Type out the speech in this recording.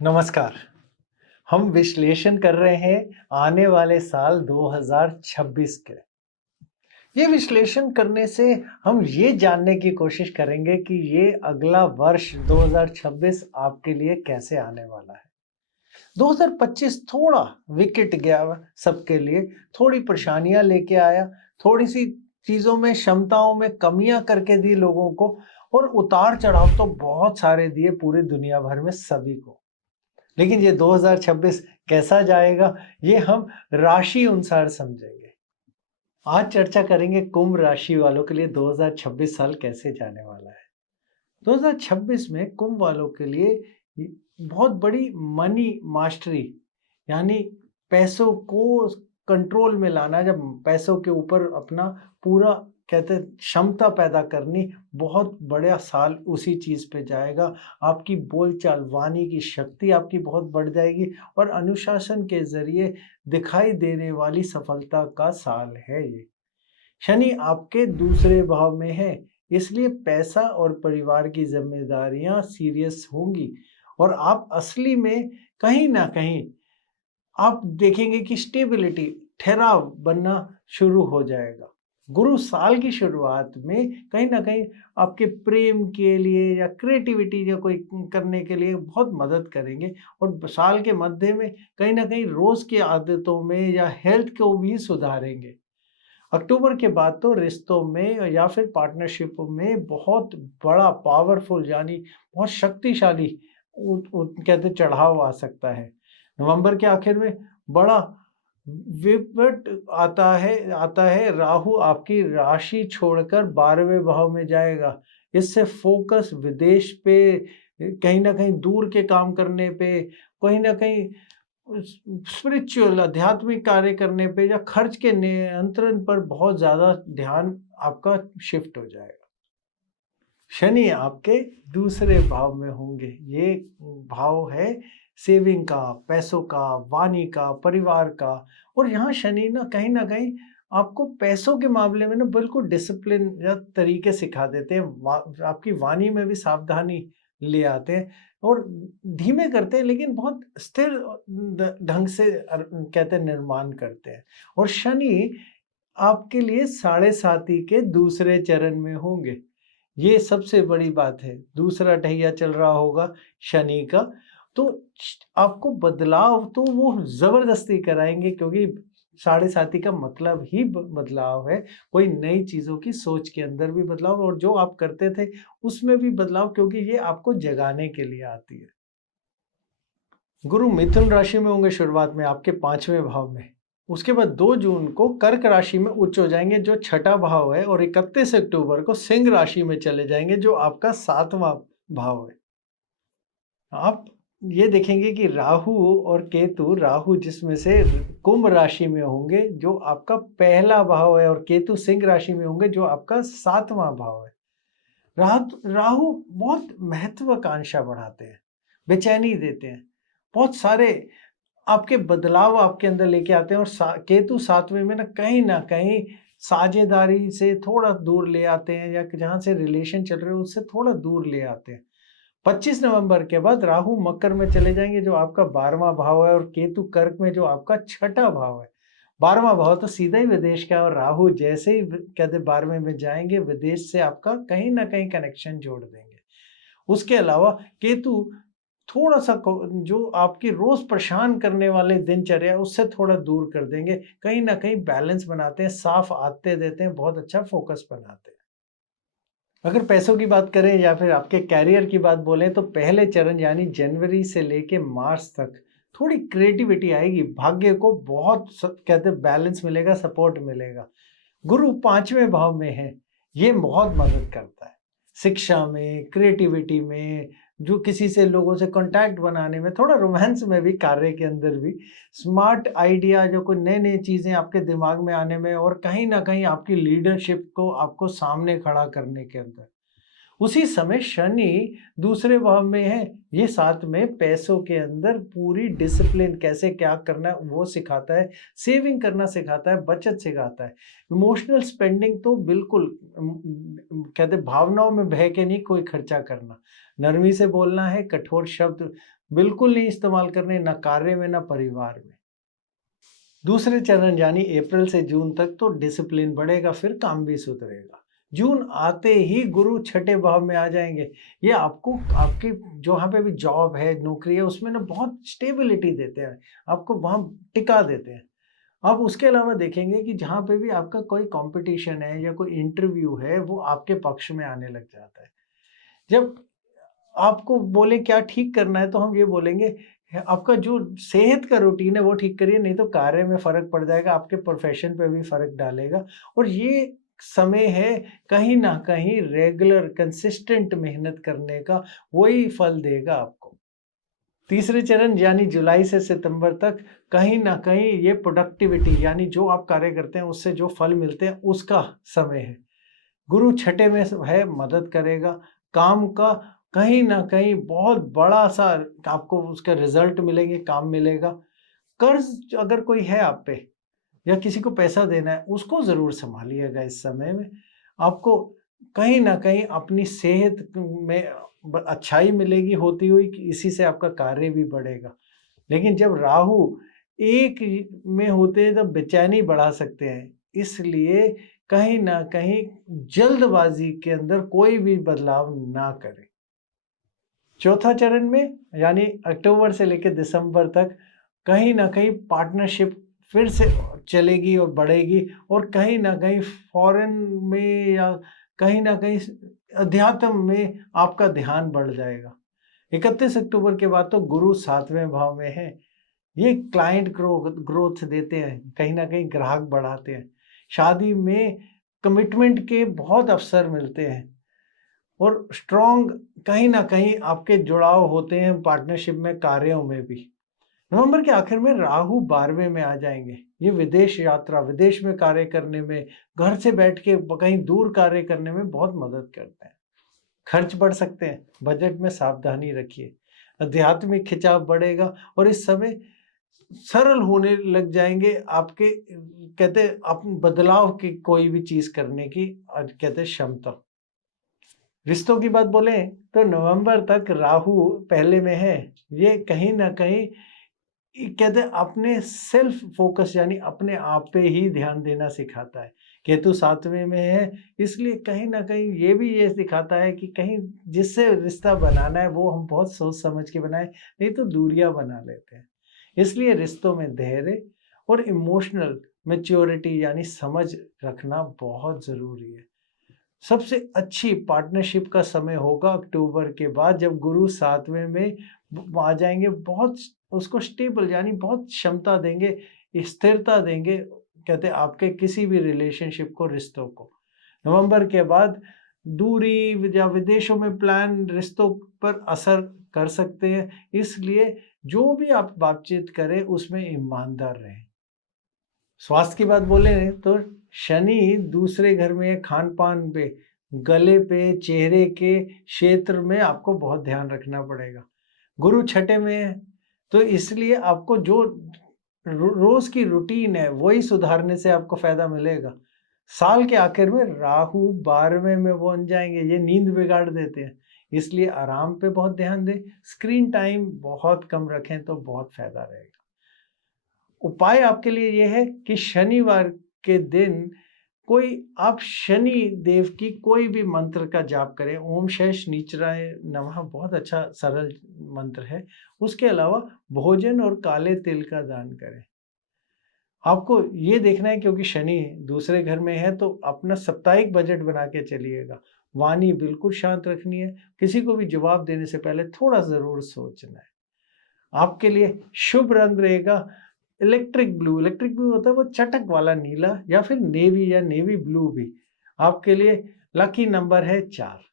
नमस्कार। हम विश्लेषण कर रहे हैं आने वाले साल 2026 के। ये विश्लेषण करने से हम ये जानने की कोशिश करेंगे कि ये अगला वर्ष 2026 आपके लिए कैसे आने वाला है। 2025 थोड़ा विकेट गया सबके लिए, थोड़ी परेशानियां लेके आया, थोड़ी सी चीजों में क्षमताओं में कमियां करके दी लोगों को, और उतार चढ़ाव तो बहुत सारे दिए पूरी दुनिया भर में सभी को। लेकिन ये 2026 कैसा जाएगा, ये हम राशि अनुसार समझेंगे। आज चर्चा करेंगे कुंभ राशि वालों के लिए 2026 साल कैसे जाने वाला है। 2026 में कुंभ वालों के लिए बहुत बड़ी मनी मास्टरी, यानी पैसों को कंट्रोल में लाना, जब पैसों के ऊपर अपना पूरा कहते हैं क्षमता पैदा करनी, बहुत बड़ा साल उसी चीज पे जाएगा। आपकी बोलचाल वाणी की शक्ति आपकी बहुत बढ़ जाएगी और अनुशासन के जरिए दिखाई देने वाली सफलता का साल है ये। शनि आपके दूसरे भाव में है, इसलिए पैसा और परिवार की जिम्मेदारियां सीरियस होंगी और आप असली में कहीं ना कहीं आप देखेंगे कि स्टेबिलिटी, ठहराव बनना शुरू हो जाएगा। गुरु साल की शुरुआत में कहीं ना कहीं आपके प्रेम के लिए या क्रिएटिविटी या कोई करने के लिए बहुत मदद करेंगे, और साल के मध्य में कहीं ना कहीं रोज की आदतों में या हेल्थ को भी सुधारेंगे। अक्टूबर के बाद तो रिश्तों में या फिर पार्टनरशिप में बहुत बड़ा पावरफुल, यानी बहुत शक्तिशाली कहते चढ़ाव आ सकता है। नवंबर के आखिर में बड़ा विपट आता है राहु आपकी राशि छोड़कर 12वें भाव में जाएगा। इससे फोकस विदेश पे, कहीं ना कहीं दूर के काम करने पे, कहीं ना कहीं स्पिरिचुअल आध्यात्मिक कार्य करने पे या खर्च के नियंत्रण पर बहुत ज्यादा ध्यान आपका शिफ्ट हो जाएगा। शनि आपके दूसरे भाव में होंगे। ये भाव है सेविंग का, पैसों का, वाणी का, परिवार का। और यहाँ शनि ना कहीं आपको पैसों के मामले में ना बिल्कुल डिसिप्लिन या तरीके सिखा देते हैं। आपकी वाणी में भी सावधानी ले आते हैं और धीमे करते हैं, लेकिन बहुत स्थिर ढंग से कहते हैं निर्माण करते हैं। और शनि आपके लिए साढ़े साथी के दूसरे चरण में होंगे। ये सबसे बड़ी बात है। दूसरा ढैया चल रहा होगा शनि का, तो आपको बदलाव तो वो जबरदस्ती कराएंगे, क्योंकि साढ़े साथी का मतलब ही बदलाव है। कोई नई चीजों की सोच के अंदर भी बदलाव, और जो आप करते थे उसमें भी बदलाव, क्योंकि ये आपको जगाने के लिए आती है। गुरु मिथुन राशि में होंगे शुरुआत में आपके 5वें भाव में। उसके बाद 2 जून को कर्क राशि में उच्च हो जाएंगे जो छठा भाव है, और 31 अक्टूबर को सिंह राशि में चले जाएंगे जो आपका 7वां भाव है। आप ये देखेंगे कि राहु और केतु, राहु जिसमें से कुंभ राशि में होंगे जो आपका पहला भाव है, और केतु सिंह राशि में होंगे जो आपका 7वां भाव है। राहु बहुत महत्वाकांक्षा बढ़ाते हैं, बेचैनी देते हैं, बहुत सारे आपके बदलाव आपके अंदर लेके आते हैं। और केतु 7वें में ना कहीं साझेदारी से थोड़ा दूर ले आते हैं, या जहां से रिलेशन चल रहे हो उससे थोड़ा दूर ले आते हैं। 25 नवंबर के बाद राहु मकर में चले जाएंगे जो आपका 12वां भाव है, और केतु कर्क में जो आपका छठा भाव है। 12वां भाव तो सीधा ही विदेश का है, और राहु जैसे ही कहते 12वें में जाएंगे विदेश से आपका कहीं ना कहीं कनेक्शन जोड़ देंगे। उसके अलावा केतु थोड़ा सा जो आपकी रोज परेशान करने वाले दिनचर्या है उससे थोड़ा दूर कर देंगे, कहीं ना कहीं बैलेंस बनाते हैं, साफ आते देते हैं, बहुत अच्छा फोकस बनाते हैं। अगर पैसों की बात करें या फिर आपके कैरियर की बात बोलें, तो पहले चरण यानी जनवरी से लेके मार्च तक थोड़ी क्रिएटिविटी आएगी, भाग्य को बहुत कहते हैं बैलेंस मिलेगा, सपोर्ट मिलेगा। गुरु 5वें भाव में है, ये बहुत मदद करता है शिक्षा में, क्रिएटिविटी में, जो किसी से लोगों से कांटेक्ट बनाने में, थोड़ा रोमांस में भी, कार्य के अंदर भी, स्मार्ट आइडिया जो कोई नए नए चीजें आपके दिमाग में आने में, और कहीं ना कहीं आपकी लीडरशिप को आपको सामने खड़ा करने के अंदर। उसी समय शनि दूसरे भाव में है, ये साथ में पैसों के अंदर पूरी डिसिप्लिन कैसे क्या करना है वो सिखाता है, सेविंग करना सिखाता है, बचत सिखाता है। इमोशनल स्पेंडिंग तो बिल्कुल कहते हैं भावनाओं में बह के नहीं कोई खर्चा करना, नरमी से बोलना है, कठोर शब्द बिल्कुल नहीं इस्तेमाल करने, ना कार्य में ना परिवार में। दूसरे चरण यानी अप्रैल से जून तक तो डिसिप्लिन बढ़ेगा, फिर काम भी सुधरेगा। जून आते ही गुरु छठे भाव में आ जाएंगे। ये आपको आपकी जहाँ पे भी जॉब है, नौकरी है, उसमें ना बहुत स्टेबिलिटी देते हैं, आपको वहाँ टिका देते हैं। आप उसके अलावा देखेंगे कि जहाँ पे भी आपका कोई कंपटीशन है या कोई इंटरव्यू है, वो आपके पक्ष में आने लग जाता है। जब आपको बोले क्या ठीक करना है, तो हम ये बोलेंगे आपका जो सेहत का रूटीन है वो ठीक करिए, नहीं तो कार्य में फ़र्क पड़ जाएगा, आपके प्रोफ़ेशन पे भी फ़र्क डालेगा। और ये समय है कहीं न कहीं रेगुलर कंसिस्टेंट मेहनत करने का, वही फल देगा आपको। तीसरे चरण यानी जुलाई से सितंबर तक कहीं न कहीं ये प्रोडक्टिविटी यानी जो आप कार्य करते हैं उससे जो फल मिलते हैं उसका समय है। गुरु छठे में है, मदद करेगा। काम का कहीं न कहीं बहुत बड़ा-सा आपको उसका रिज़ल्ट मिलेंगे, काम मिलेगा। कर्ज़ अगर कोई है आप पे या किसी को पैसा देना है, उसको ज़रूर सँभालिएगा इस समय में। आपको कहीं न कहीं अपनी सेहत में अच्छाई मिलेगी होती हुई कि इसी से आपका कार्य भी बढ़ेगा। लेकिन जब राहु एक में होते हैं तब बेचैनी बढ़ा सकते हैं। इसलिए कहीं न कहीं जल्दबाज़ी के अंदर कोई भी बदलाव ना करें। चौथा चरण में यानी अक्टूबर से लेकर दिसंबर तक कहीं न कहीं पार्टनरशिप फिर से चलेगी और बढ़ेगी, और कहीं न कहीं फ़ॉरेन में या कहीं न कहीं अध्यात्म में आपका ध्यान बढ़ जाएगा। 31 अक्टूबर के बाद तो गुरु 7वें भाव में है। ये क्लाइंट ग्रोथ देते हैं, कहीं न कहीं ग्राहक बढ़ाते हैं। शादी में कमिटमेंट के बहुत अवसर मिलते हैं, और स्ट्रॉन्ग कहीं न कहीं आपके जुड़ाव होते हैं पार्टनरशिप में, कार्यों में भी। नवंबर के आखिर में राहु 12वें में आ जाएँगे। ये विदेश यात्रा, विदेश में कार्य करने में, घर से बैठ के कहीं दूर कार्य करने में बहुत मदद करते हैं। खर्च बढ़ सकते हैं, बजट में सावधानी रखिए। आध्यात्मिक खिंचाव बढ़ेगा, और इस समय सरल होने लग जाएँगे आपके कहते हैं बदलाव की कोई भी चीज़ करने की कहते हैं क्षमता। रिश्तों की बात बोलें तो नवंबर तक राहु पहले में है। ये कहीं न कहीं कहते हैं अपने सेल्फ फोकस यानी अपने आप पे ही ध्यान देना सिखाता है। केतु 7वें में है, इसलिए कहीं न कहीं ये भी ये सिखाता है कि कहीं जिससे रिश्ता बनाना है वो हम बहुत सोच समझ के बनाएँ, नहीं तो दूरियाँ बना लेते हैं। इसलिए रिश्तों में धैर्य और इमोशनल मैच्योरिटी यानी समझ रखना बहुत ज़रूरी है। सबसे अच्छी पार्टनरशिप का समय होगा अक्टूबर के बाद, जब गुरु 7वें में आ जाएँगे। बहुत उसको स्टेबल यानी बहुत क्षमता देंगे, स्थिरता देंगे, कहते हैं आपके किसी भी रिलेशनशिप को, रिश्तों को। नवंबर के बाद दूरी या विदेशों में प्लान रिश्तों पर असर कर सकते हैं, इसलिए जो भी आप बातचीत करें उसमें ईमानदार रहें। स्वास्थ्य की बात बोले तो शनि दूसरे घर में खान-पान पे, गले पे, चेहरे के क्षेत्र में आपको बहुत ध्यान रखना पड़ेगा। गुरु छठे में है, तो इसलिए आपको जो रोज़ की रूटीन है, वही सुधारने से आपको फ़ायदा मिलेगा। साल के आखिर में राहु 12वें में पहुँच जाएँगे, ये नींद बिगाड़ देते हैं, इसलिए आराम पे बहुत ध्यान दें, स्क्रीन टाइम बहुत कम रखें तो बहुत फ़ायदा रहेगा। उपाय आपके लिए ये है कि शनिवार के दिन कोई आप शनि देव की कोई भी मंत्र का जाप करें। ओम शय शनिचराय नमः बहुत अच्छा सरल मंत्र है। उसके अलावा भोजन और काले तिल का दान करें। आपको ये देखना है क्योंकि शनि दूसरे घर में है, तो अपना साप्ताहिक बजट बना के चलिएगा। वाणी बिल्कुल शांत रखनी है, किसी को भी जवाब देने से पहले थोड़ा ज़रूर सोचना है। आपके लिए शुभ रंग रहेगा इलेक्ट्रिक ब्लू होता है वो चटक वाला नीला, या फिर नेवी या नेवी ब्लू भी। आपके लिए लकी नंबर है 4।